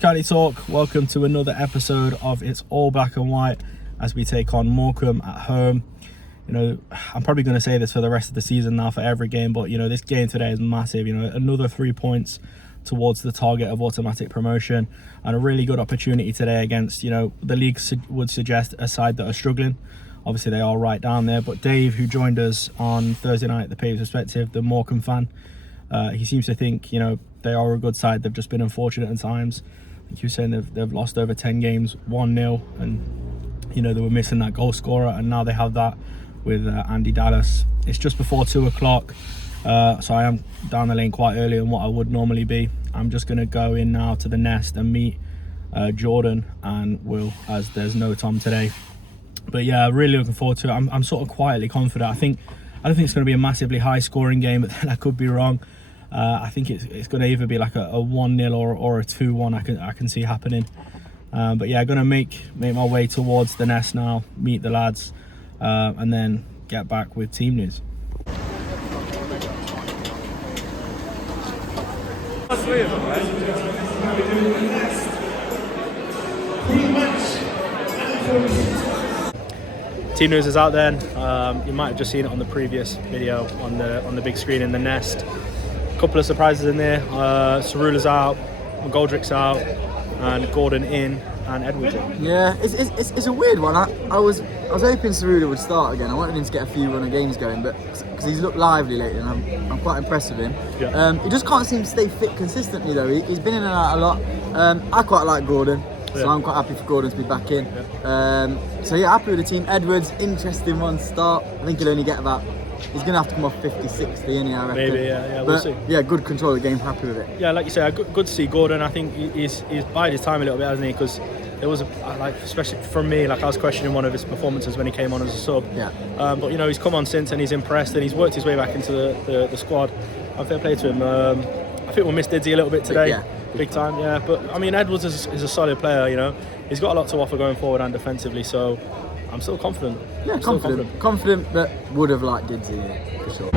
County Talk. Welcome to another episode of It's All Black and White as we take on Morecambe at home. You know, I'm probably going to say this for the rest of the season now for every game, but you know, this game today is massive. You know, another 3 points towards the target of automatic promotion, and a really good opportunity today against, you know, the league would suggest a side that are struggling. Obviously they are right down there, but Dave, who joined us on Thursday night at the Paves Perspective, the Morecambe fan, he seems to think, you know, they are a good side. They've just been unfortunate at times. I think you were saying they've lost over 10 games 1-0, and you know, they were missing that goal scorer, and now they have that with Andy Dallas. It's just before 2 o'clock, so I am down the lane quite early than what I would normally be. I'm just going to go in now to the nest and meet Jordan and Will, as there's no Tom today. But yeah, really looking forward to it. I'm sort of quietly confident. I don't think it's going to be a massively high scoring game, but then I could be wrong. I think it's going to either be like a 1-0 or a 2-1. I can see happening. But yeah, I'm going to make my way towards the nest now, meet the lads, and then get back with team news. Team news is out then. You might have just seen it on the previous video on the big screen in the nest. A couple of surprises in there. Cerula's out, McGoldrick's out, and Gordon in, and Edwards in. Yeah, it's a weird one. I was hoping Cerula would start again. I wanted him to get a few run of games going, but because he's looked lively lately, and I'm quite impressed with him. Yeah. He just can't seem to stay fit consistently though. He's been in and out a lot. I quite like Gordon, so I'm quite happy for Gordon to be back in. Yeah. So yeah, happy with the team. Edwards, interesting one to start. I think he'll only get about. He's going to have to come off 50-60 anyhow, I reckon. Maybe, yeah, we'll see. Yeah, good control of the game, happy with it. Yeah, like you say, good to see Gordon. I think he's bided his time a little bit, hasn't he? Because there was especially from me, like I was questioning one of his performances when he came on as a sub. Yeah. But you know, he's come on since and he's impressed and he's worked his way back into the squad. Fair play to him. I think we'll miss Didzy a little bit today. Yeah. Big time, yeah. But I mean, Edwards is a solid player, you know. He's got a lot to offer going forward and defensively, so I'm still confident. Yeah, confident, but would have liked Didzy, for sure.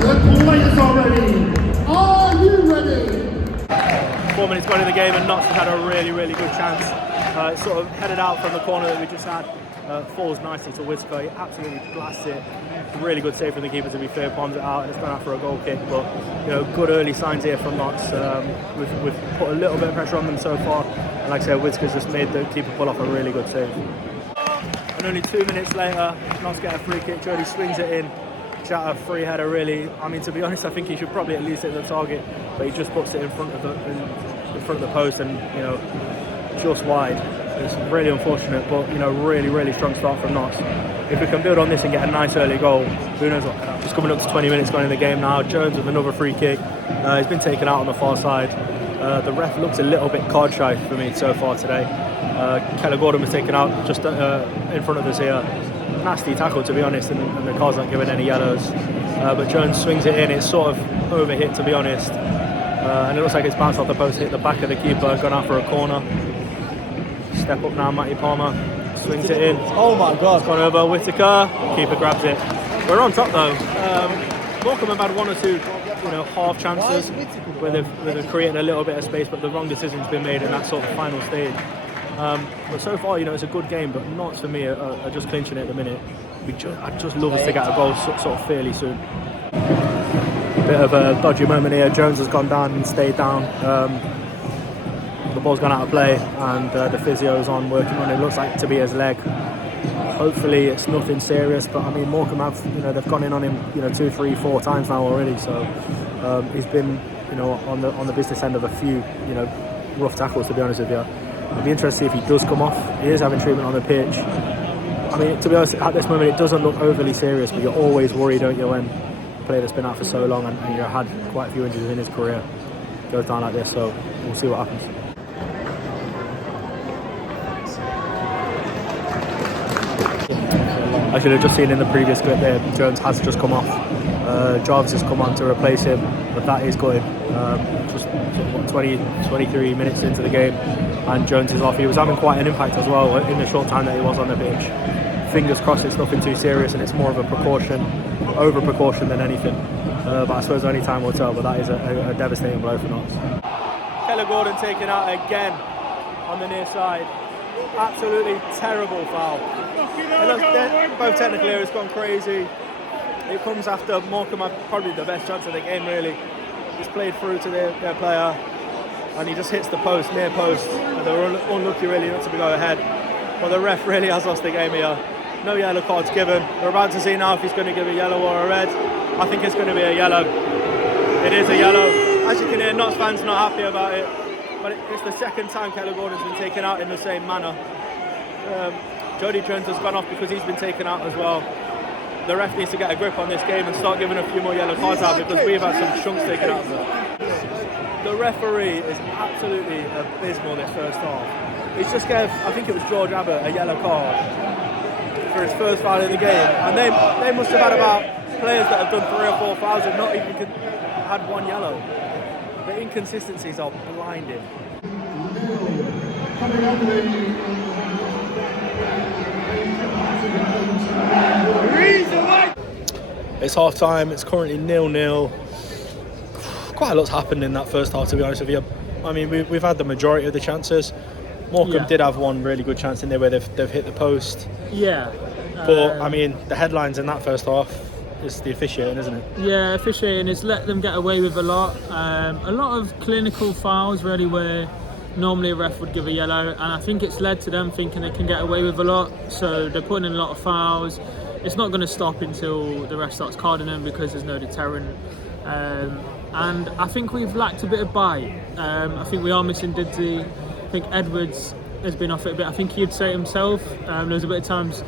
The players are ready. Are you ready? 4 minutes gone in the game, and Notts have had a really good chance. It's sort of headed out from the corner that we just had. Falls nicely to Whitaker. He absolutely blasts it. Really good save from the keeper, to be fair. Palms it out, and it's gone out for a goal kick. But you know, good early signs here from Notts. We've put a little bit of pressure on them so far, and like I said, Whitaker's just made the keeper pull off a really good save. And only 2 minutes later, Notts get a free kick. Jody swings it in. Chatter free header, really. I mean, to be honest, I think he should probably at least hit the target, but he just puts it in front of the post, and you know, just wide. It's really unfortunate, but you know, really strong start from Notts. If we can build on this and get a nice early goal, who knows what can happen. Just coming up to 20 minutes going in the game now. Jones with another free kick. He's been taken out on the far side. The ref looks a little bit card shy for me so far today. Keller Gordon was taken out just in front of us here. Nasty tackle, to be honest, and the card's not giving any yellows. But Jones swings it in. It's sort of overhit, to be honest. And it looks like it's bounced off the post, hit the back of the keeper, gone out for a corner. Step up now, Matty Palmer. Swings it in. Oh my God. It's gone over. Whitaker. Keeper grabs it. We're on top though. Morecambe have had one or two, you know, half chances where they've created a little bit of space, but the wrong decision's been made in that sort of final stage. But so far, you know, it's a good game, but Notts for me are just clinching it at the minute. I'd just love us to get a goal sort of fairly soon. Bit of a dodgy moment here. Jones has gone down and stayed down. The ball's gone out of play, and the physio's on working on it. Looks like to be his leg. Hopefully it's nothing serious, but I mean, Morecambe have, you know, they've gone in on him, you know, 2, 3, 4 times now already. So he's been, you know, on the business end of a few, you know, rough tackles, to be honest with you. I'd be interested to see if he does come off. He is having treatment on the pitch. I mean, to be honest, at this moment it doesn't look overly serious, but you're always worried, don't you, when a player that's been out for so long and you've had quite a few injuries in his career goes down like this. So we'll see what happens. I should have just seen in the previous clip there, Jones has just come off. Jarvis has come on to replace him, but that is good. Just what, 23 minutes into the game, and Jones is off. He was having quite an impact as well in the short time that he was on the pitch. Fingers crossed it's nothing too serious and it's more of a over precaution than anything. But I suppose only time will tell, but that is a devastating blow for Notts. Keller Gordon taken out again on the near side. Absolutely terrible foul. And look, both technical areas gone crazy. It comes after Morecambe had probably the best chance of the game, really. Just played through to their player, and he just hits the post, near post. And they were unlucky, really, not to go ahead. But the ref really has lost the game here. No yellow cards given. We're about to see now if he's going to give a yellow or a red. I think it's going to be a yellow. It is a yellow. As you can hear, Notts fans not happy about it. But it's the second time Keller Gordon's been taken out in the same manner. Jody Jones has gone off because he's been taken out as well. The ref needs to get a grip on this game and start giving a few more yellow cards out, because we've had some chunks taken out of them. The referee is absolutely abysmal this first half. He's just gave, I think it was George Abbott, a yellow card for his first foul in the game. And they must have had about players that have done 3 or 4 fouls and not even had 1 yellow. The inconsistencies are blinding. It's half time, it's currently 0-0. Quite a lot's happened in that first half, to be honest with you. I mean, we've had the majority of the chances. Morecambe did have one really good chance in there where they've hit the post. Yeah. But, I mean, the headlines in that first half is the officiating, isn't it? Yeah, officiating has let them get away with a lot. A lot of clinical fouls, really, where normally a ref would give a yellow. And I think it's led to them thinking they can get away with a lot. So they're putting in a lot of fouls. It's not going to stop until the ref starts carding them, because there's no deterrent. And I think we've lacked a bit of bite. I think we are missing Didsey. I think Edwards has been off it a bit. I think he'd say it himself. There was a bit of times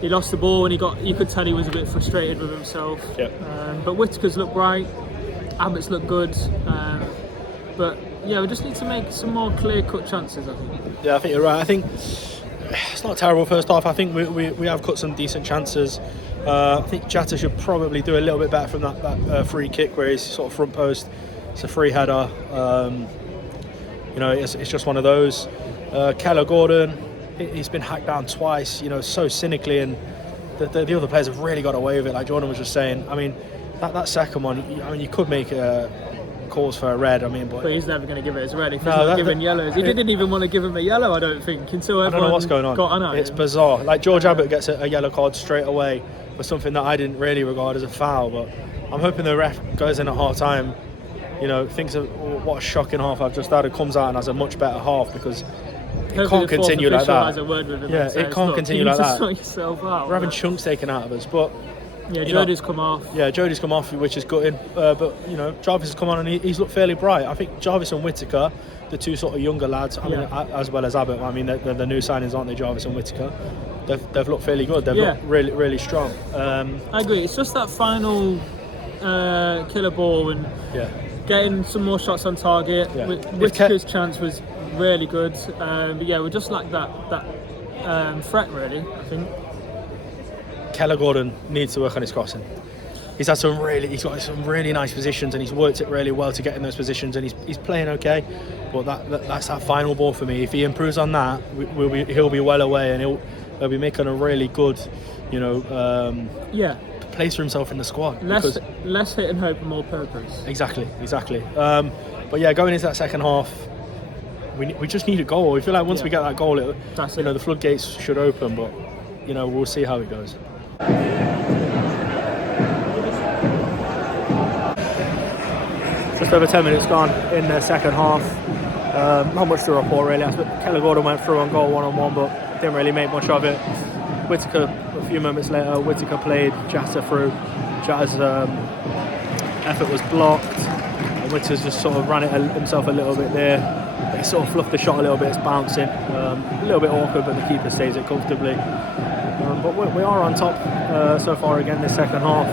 he lost the ball and you could tell he was a bit frustrated with himself. Yep. But Whitaker's looked bright. Abbott's looked good. But yeah, we just need to make some more clear-cut chances, I think. Yeah, I think you're right. I think it's not a terrible first half. I think we have cut some decent chances. I think Jatta should probably do a little bit better from that free kick where he's sort of front post. It's a free header. It's just one of those. Keller Gordon, he's been hacked down twice, so cynically, and the other players have really got away with it, like Jordan was just saying. I mean, that second one, you could make calls for a red, but he's never going to give it as red if he's not giving yellows. He didn't even want to give him a yellow, I don't think, until everyone I don't know what's going on. got on. It's bizarre. Like George Abbott gets a yellow card straight away for something that I didn't really regard as a foul, but I'm hoping the ref goes in at half time, thinks of what a shocking half I've just had, and comes out and has a much better half, because it can't continue like that. It can't continue like that. We're having chunks taken out of us, but Jody's come off. Yeah, Jody's come off, which is gutting. But Jarvis has come on and he's looked fairly bright. I think Jarvis and Whitaker, the two sort of younger lads, as well as Abbott. I mean, they're the new signings, aren't they? Jarvis and Whitaker. They've looked fairly good. They've looked really, really strong. I agree. It's just that final killer ball and getting some more shots on target. Yeah. Whitaker's chance was really good. But we just lack that threat, really, I think. Keller Gordon needs to work on his crossing. He's got some really nice positions, and he's worked it really well to get in those positions, and he's playing okay. But that's that final ball for me. If he improves on that, he'll be well away, and he'll be making a really good, place for himself in the squad. Less hit and hope and more purpose. Exactly. But yeah, going into that second half, we just need a goal. We feel like once we get that goal, the floodgates should open. But we'll see how it goes. Just over 10 minutes gone in the second half. Not much to report really. Keller Gordon went through on goal 1-on-1, but didn't really make much of it. Whitaker, a few moments later, Whitaker played Jatta through. Jatta's effort was blocked, and Whitaker's just sort of ran it himself a little bit there. But he sort of fluffed the shot a little bit, it's bouncing. A little bit awkward, but the keeper saves it comfortably. But we are on top so far again this second half.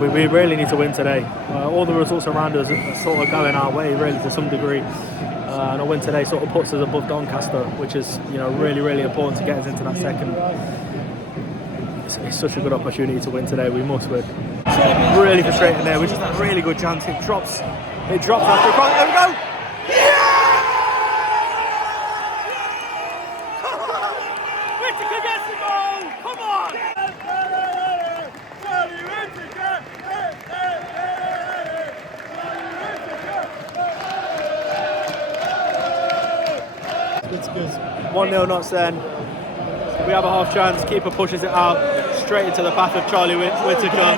We really need to win today. All the results around us are sort of going our way, really, to some degree. And a win today sort of puts us above Doncaster, which is really, really important to get us into that second. It's such a good opportunity to win today. We must win. Really frustrating there. We just had a really good chance. It drops after a cross. There we go. Whitaker gets the goal. Come on. Whitakers. 1-0 Notts then. We have a half chance. Keeper pushes it out straight into the path of Charlie Whitaker.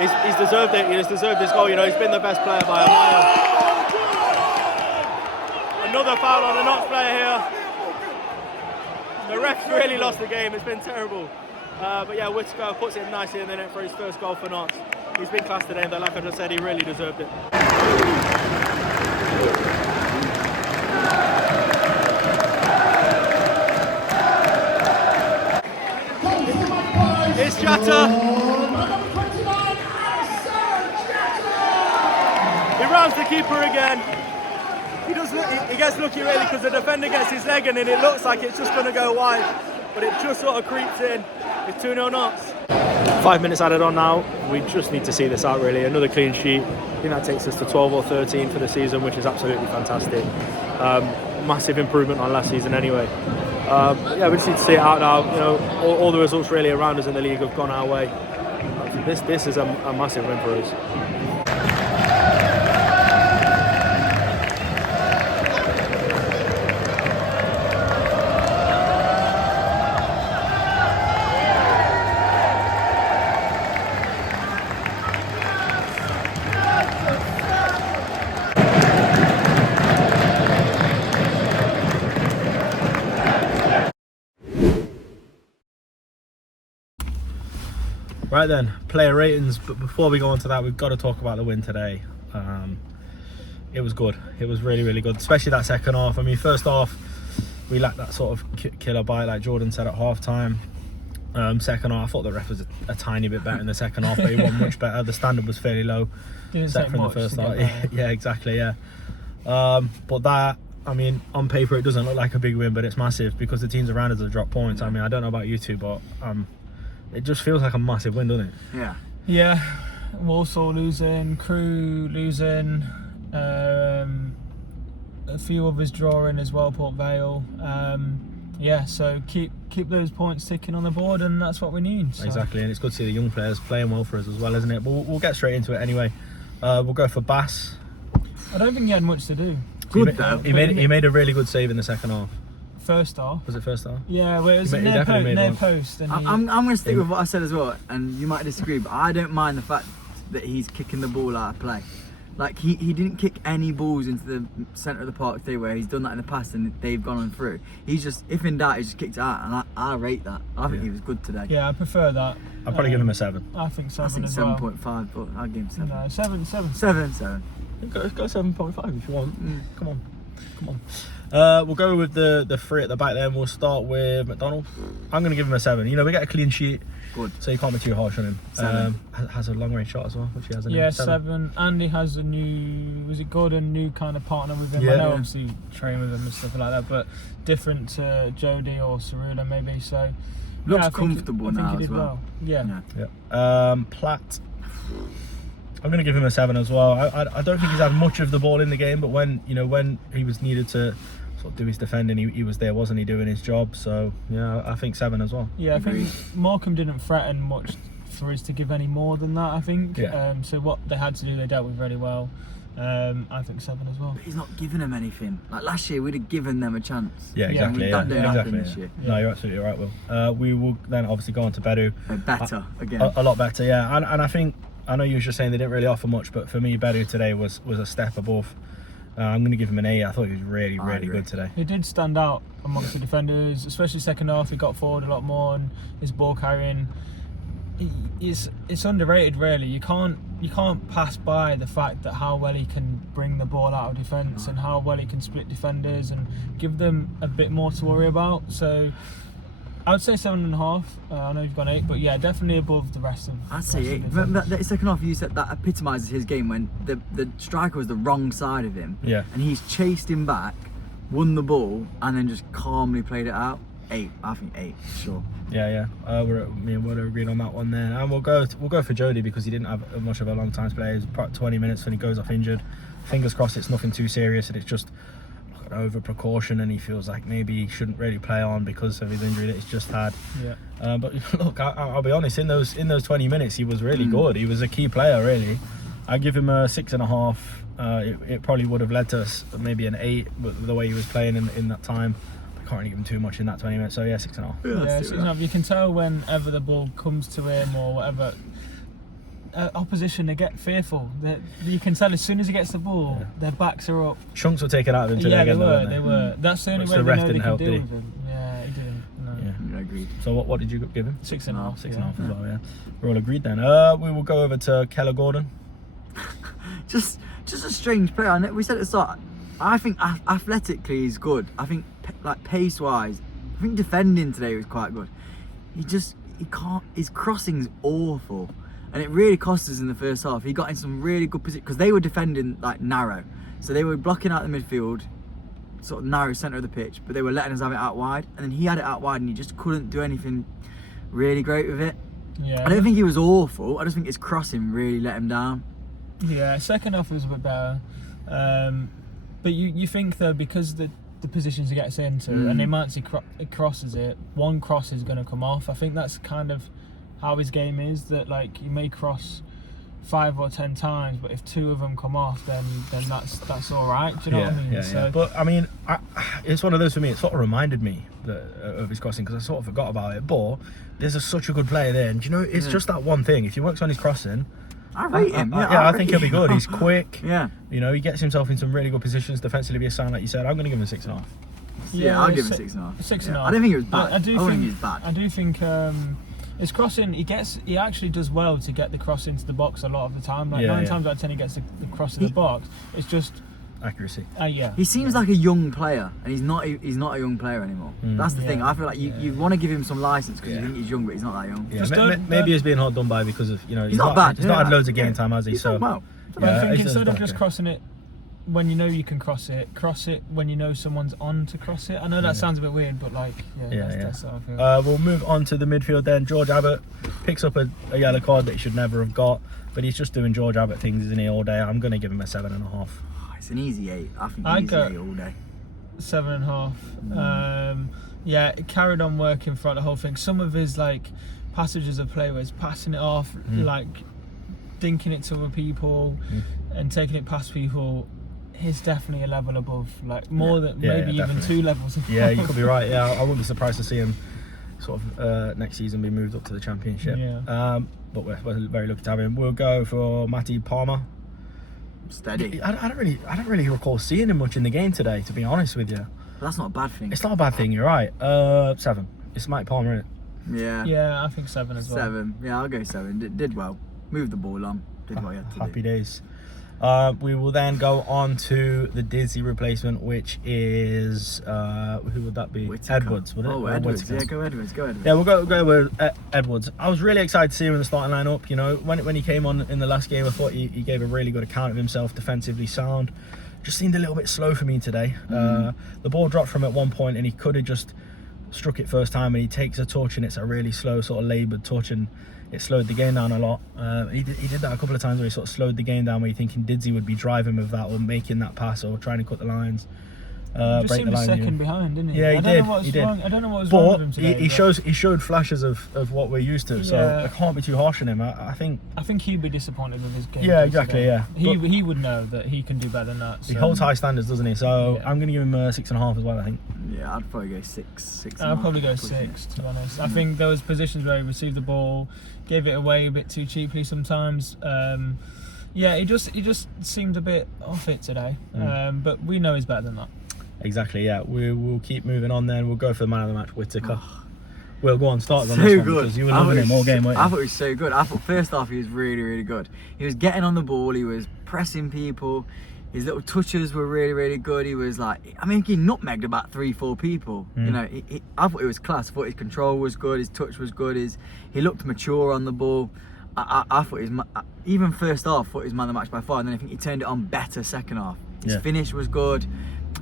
He's deserved it. He's deserved this goal. You know, he's been the best player by a mile. Another foul on the Notts player here. The refs really lost the game. It's been terrible. But yeah, Whitaker puts it nicely in the net for his first goal for Notts. He's been class today, but like I just said, he really deserved it. It's Jatta. He rounds the keeper again. He gets lucky really because the defender gets his leg in and it looks like it's just going to go wide, but it just sort of creeps in. It's 2-0 Notts. 5 minutes added on now. We just need to see this out really. Another clean sheet. I think that takes us to 12 or 13 for the season, which is absolutely fantastic. Massive improvement on last season anyway. Yeah, we just need to see it out now. You know, all the results really around us in the league have gone our way. This is a massive win for us. Right then, player ratings, but before we go on to that, we've got to talk about the win today. It was good. It was really, really good, especially that second half. I mean, first half, we lacked that sort of killer bite, like Jordan said at half time. Second half, I thought the ref was a tiny bit better in the second half, but he wasn't much better. The standard was fairly low. Didn't set take from much the first to half. get Yeah, exactly, yeah. But that, I mean, on paper, it doesn't look like a big win, but it's massive because the teams around us have dropped points. I mean, I don't know about you two, but it just feels like a massive win, doesn't it? Yeah. Yeah, Walsall losing, Crew losing, a few others drawing as well, Port Vale. Yeah, so keep those points ticking on the board, and that's what we need. So. Exactly, and it's good to see the young players playing well for us as well, isn't it? But we'll get straight into it anyway. We'll go for Bass. I don't think he had much to do. Good though. He made a really good save in the second half. First half. Was it first half? Yeah, well, it was He near definitely post. And I'm going to stick with what I said as well, and you might disagree, but I don't mind the fact that he's kicking the ball out of play. Like, he didn't kick any balls into the centre of the park today where he's done that in the past and they've gone on through. He's just, if in doubt, he just kicked it out, and I rate that. I think he was good today. Yeah, I prefer that. I'll probably give him a 7. I think 7 I think as well. 7.5, but I'll give him 7. No, 7. 7. Go 7.5 if you want. Come on. We'll go with the 3 at the back then. We'll start with McDonald. I'm going to give him a 7. You know, we get a clean sheet. Good. So you can't be too harsh on him. 7. Has a long range shot as well, which he has. Yeah, 7. Andy has a new, was it Gordon, new kind of partner with him. Yeah. I know obviously train with him and stuff like that, but different to Jody or Cerula maybe. So looks comfortable now he did as well. Yeah. Platt. I'm going to give him a 7 as well. I don't think he's had much of the ball in the game, but when he was needed to sort of do his defending, he was there, wasn't he, doing his job? So yeah, I think 7 as well. Yeah, I think Morecambe didn't threaten much for us to give any more than that, I think. Yeah. So what they had to do, they dealt with very well. I think 7 as well. But he's not giving them anything. Like last year, we'd have given them a chance. Yeah, exactly. That didn't happen this year. No, you're absolutely right, Will. We will then obviously go on to Bedu. Better again. A lot better, yeah. And I think, I know you were just saying they didn't really offer much, but for me, Bedu today was a step above. I'm going to give him an 8. I thought he was really good today. He did stand out amongst the defenders, especially second half. He got forward a lot more, and his ball carrying. It's underrated, really. You can't pass by the fact that how well he can bring the ball out of defence and how well he can split defenders and give them a bit more to worry about. So I would say 7.5. I know you've gone 8, but yeah, definitely above the rest of. I'd say 8. Remember that second half you said that epitomises his game when the striker was the wrong side of him. Yeah. And he's chased him back, won the ball, and then just calmly played it out. 8. I think 8, sure. Yeah. Me and Wood are agreed on that one there. And we'll go for Jody because he didn't have much of a long time to play. It was about 20 minutes when he goes off injured. Fingers crossed it's nothing too serious and it's just an over precaution and he feels like maybe he shouldn't really play on because of his injury that he's just had. Yeah. But look, I'll be honest, in those 20 minutes he was really good. He was a key player, really. I give him a 6.5. It probably would have led to maybe an 8 with the way he was playing in that time. can't really give him too much in that 20 minutes. So yeah, 6.5. Yeah, 6.5. You can tell whenever the ball comes to him or whatever. Opposition, they get fearful. You can tell as soon as he gets the ball, their backs are up. Chunks were taken out of him today. Yeah, again, they were. That's the only way they know they can deal with him. Yeah, he didn't. No. Yeah, agreed. So what did you give him? 6.5. 6.5 as well. Yeah, we're all agreed then. We will go over to Keller Gordon. just a strange player. We said at the start. I think athletically he's good. I think like pace wise, I think defending today was quite good. He can't. His crossing's awful. And it really cost us in the first half. He got in some really good position because they were defending like narrow. So they were blocking out the midfield, sort of narrow centre of the pitch, but they were letting us have it out wide. And then he had it out wide and he just couldn't do anything really great with it. Yeah. I don't think he was awful. I just think his crossing really let him down. Yeah, second half was a bit better. But you think though, because the positions he gets into and the amount he crosses it, one cross is going to come off. I think that's kind of how his game is, that like you may cross 5 or 10 times, but if 2 of them come off, then that's all right. Do you know what I mean? Yeah. But I mean, it's one of those for me. It sort of reminded me of his crossing because I sort of forgot about it. But there's such a good player there, and you know, it's just that one thing. If he works on his crossing, I rate him. I think he'll be good. He's quick. Yeah. You know, he gets himself in some really good positions defensively. Be a sign, like you said. I'm going to give him 6.5. Yeah, I'll give him 6.5. 6.5. Yeah. I don't think it was bad. I do think he was bad. I do think. His crossing, he actually does well to get the cross into the box a lot of the time. Like 9 times out of 10 he gets the cross in the box. It's just accuracy. Yeah. He seems like a young player, and he's not a young player anymore. That's the thing. I feel like you want to give him some license because you think he's young, but he's not that young. Yeah. Maybe he's being hard done by because of, you know, he's not bad. He's not had loads of game time, has he? He's so well. I think instead of just crossing it when you know you can cross it when you know someone's on to cross it. I know that sounds a bit weird, but like, that's how I feel. We'll move on to the midfield then. George Abbott picks up a yellow card that he should never have got, but he's just doing George Abbott things, isn't he, all day? I'm going to give him a 7.5. It's an easy 8. I think easy 8 all day. 7.5. Yeah, it carried on working throughout the whole thing. Some of his like passages of play where he's passing it off, like dinking it to other people and taking it past people. He's definitely a level above, like more than maybe even 2 levels above. Yeah, you could be right. Yeah, I wouldn't be surprised to see him sort of next season be moved up to the Championship. Yeah. But we're very lucky to have him. We'll go for Matty Palmer. Steady. I don't really recall seeing him much in the game today, to be honest with you. But that's not a bad thing. It's not a bad thing. You're right. 7. It's Matty Palmer, isn't it? Yeah. Yeah, I think 7 as well. 7. Yeah, I'll go 7. Did well. Moved the ball on. Did what he had to Happy do. days. We will then go on to the Dizzy replacement, which is who would that be? Whittaker. Edwards, would it? Oh, Edwards. Yeah, go Edwards. Yeah, we'll go with Edwards. I was really excited to see him in the starting lineup. You know, when he came on in the last game, I thought he gave a really good account of himself, defensively sound. Just seemed a little bit slow for me today. The ball dropped from him at one point, and he could have just struck it first time, and he takes a touch, and it's a really slow, sort of laboured touch, and it slowed the game down a lot. He did that a couple of times where he sort of slowed the game down, where you're thinking Didzy would be driving with that or making that pass or trying to cut the lines. Just seemed a second behind, didn't he? Yeah, he did. I don't know what was wrong with him today. He showed flashes of what we're used to, so I can't be too harsh on him. I think he'd be disappointed with his game. Yeah, exactly. Today. Yeah, he would know that he can do better than that. So. He holds high standards, doesn't he? So I'm going to give him 6.5 as well. I think. Yeah, I'd probably go 6. I'd probably go 6, to be honest. I think those positions where he received the ball, gave it away a bit too cheaply sometimes. He just seemed a bit off it today. But we know he's better than that. Exactly, yeah. We'll keep moving on then. We'll go for the man of the match, Whittaker. We'll go on, start on this one because you were loving him all game, weren't you? I thought he was so good. I thought first half he was really, really good. He was getting on the ball, he was pressing people, his little touches were really, really good. He was like, I mean, he nutmegged about 3-4 people. You know, I thought it was class. I thought his control was good, his touch was good, he looked mature on the ball. I thought even first half, I thought he was man of the match by far, and then I think he turned it on better second half. His finish was good.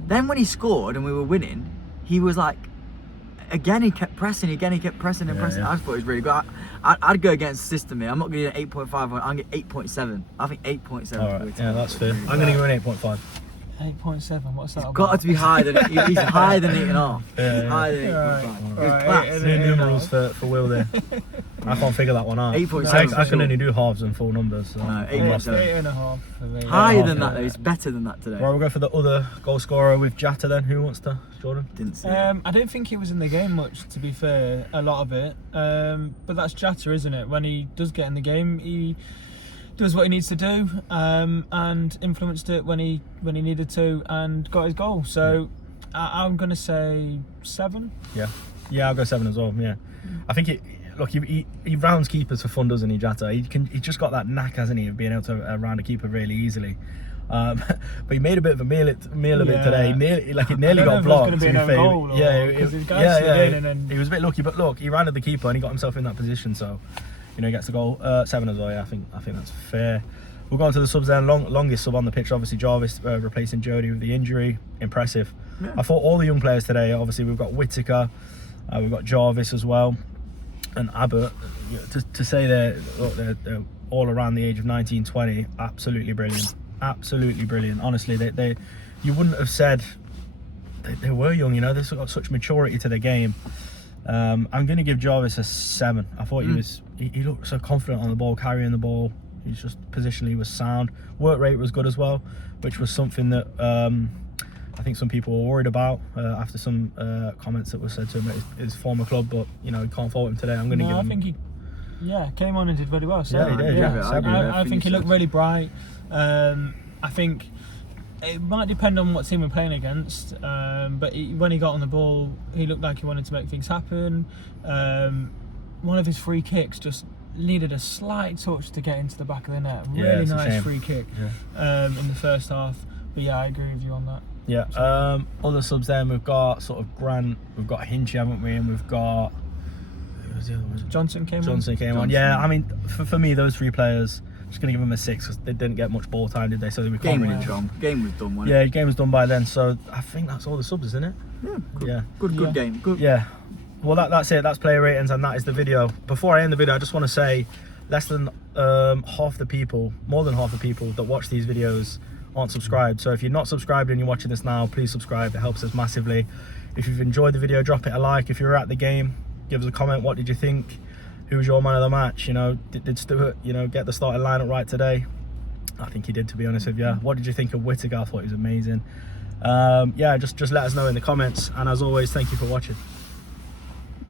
Then when he scored and we were winning, he was like, again he kept pressing and pressing. I thought it was really good. I'd go against the system here. I'm not going to get 8.5, I'm going to get 8.7. I think 8.7. All right, yeah, that's fair. I'm going to give him an 8.5. 8.7, what's that about? Got to be higher than he's higher than 8.5. Yeah, He's higher than 8.5. New numerals for Will there. I can't figure that one out. 8.7 I can only do halves and full numbers. So No, I'm 8.7. lost there. 8.5 for me. Higher Yeah, than that yeah. though. It's better than that today. Right, we'll go for the other goal scorer with Jata then. Who wants to? Jordan? Didn't see it. I don't think he was in the game much, to be fair, a lot of it. But that's Jata, isn't it? When he does get in the game, he does what he needs to do, and influenced it when he needed to, and got his goal. So I'm going to say 7. Yeah, I'll go 7 as well. Yeah, I think he rounds keepers for fun, doesn't he, Jata? He's just got that knack, hasn't he, of being able to round a keeper really easily. But he made a bit of a meal of it today. It nearly got blocked. He was a bit lucky, but look, he rounded the keeper and he got himself in that position. So, he gets the goal. 7 as well. Yeah, I think that's fair. We'll go on to the subs then. Longest sub on the pitch, obviously Jarvis replacing Jody with the injury. Impressive. Yeah. I thought all the young players today. Obviously, we've got Whittaker, we've got Jarvis as well, and Abbott. To say they're all around the age of 19, 20, absolutely brilliant. Absolutely brilliant. Honestly, they you wouldn't have said they were young. They've got such maturity to the game. I'm going to give Jarvis a 7. I thought he looked so confident on the ball, carrying the ball. He's just positionally was sound. Work rate was good as well, which was something that I think some people were worried about after some comments that were said to him at his former club. But you can't fault him today. I'm going to give him. I think he came on and did very well. So yeah, he did. I think he looked really bright. I think it might depend on what team we're playing against, but when he got on the ball, he looked like he wanted to make things happen. One of his free kicks just needed a slight touch to get into the back of the net. Really nice free kick in the first half. But yeah, I agree with you on that. Yeah. Other subs then, we've got sort of Grant, we've got Hinchy, haven't we? And we've got Johnson came on. Yeah, I mean, for me, those 3 players, I'm just going to give them a 6 because they didn't get much ball time, did they? So we can't really. Game was done. Wasn't it? Game was done by then. So I think that's all the subs, isn't it? Yeah. Good game. Good. Yeah. Well, that's it. That's player ratings, and that is the video. Before I end the video, I just want to say, less than half the people, more than half the people that watch these videos aren't subscribed. So if you're not subscribed and you're watching this now, please subscribe. It helps us massively. If you've enjoyed the video, drop it a like. If you're at the game, give us a comment. What did you think? Who was your man of the match? Did Stuart, get the starting lineup right today? I think he did, to be honest with you. What did you think of Whittaker? I thought he was amazing. Yeah, just let us know in the comments. And as always, thank you for watching.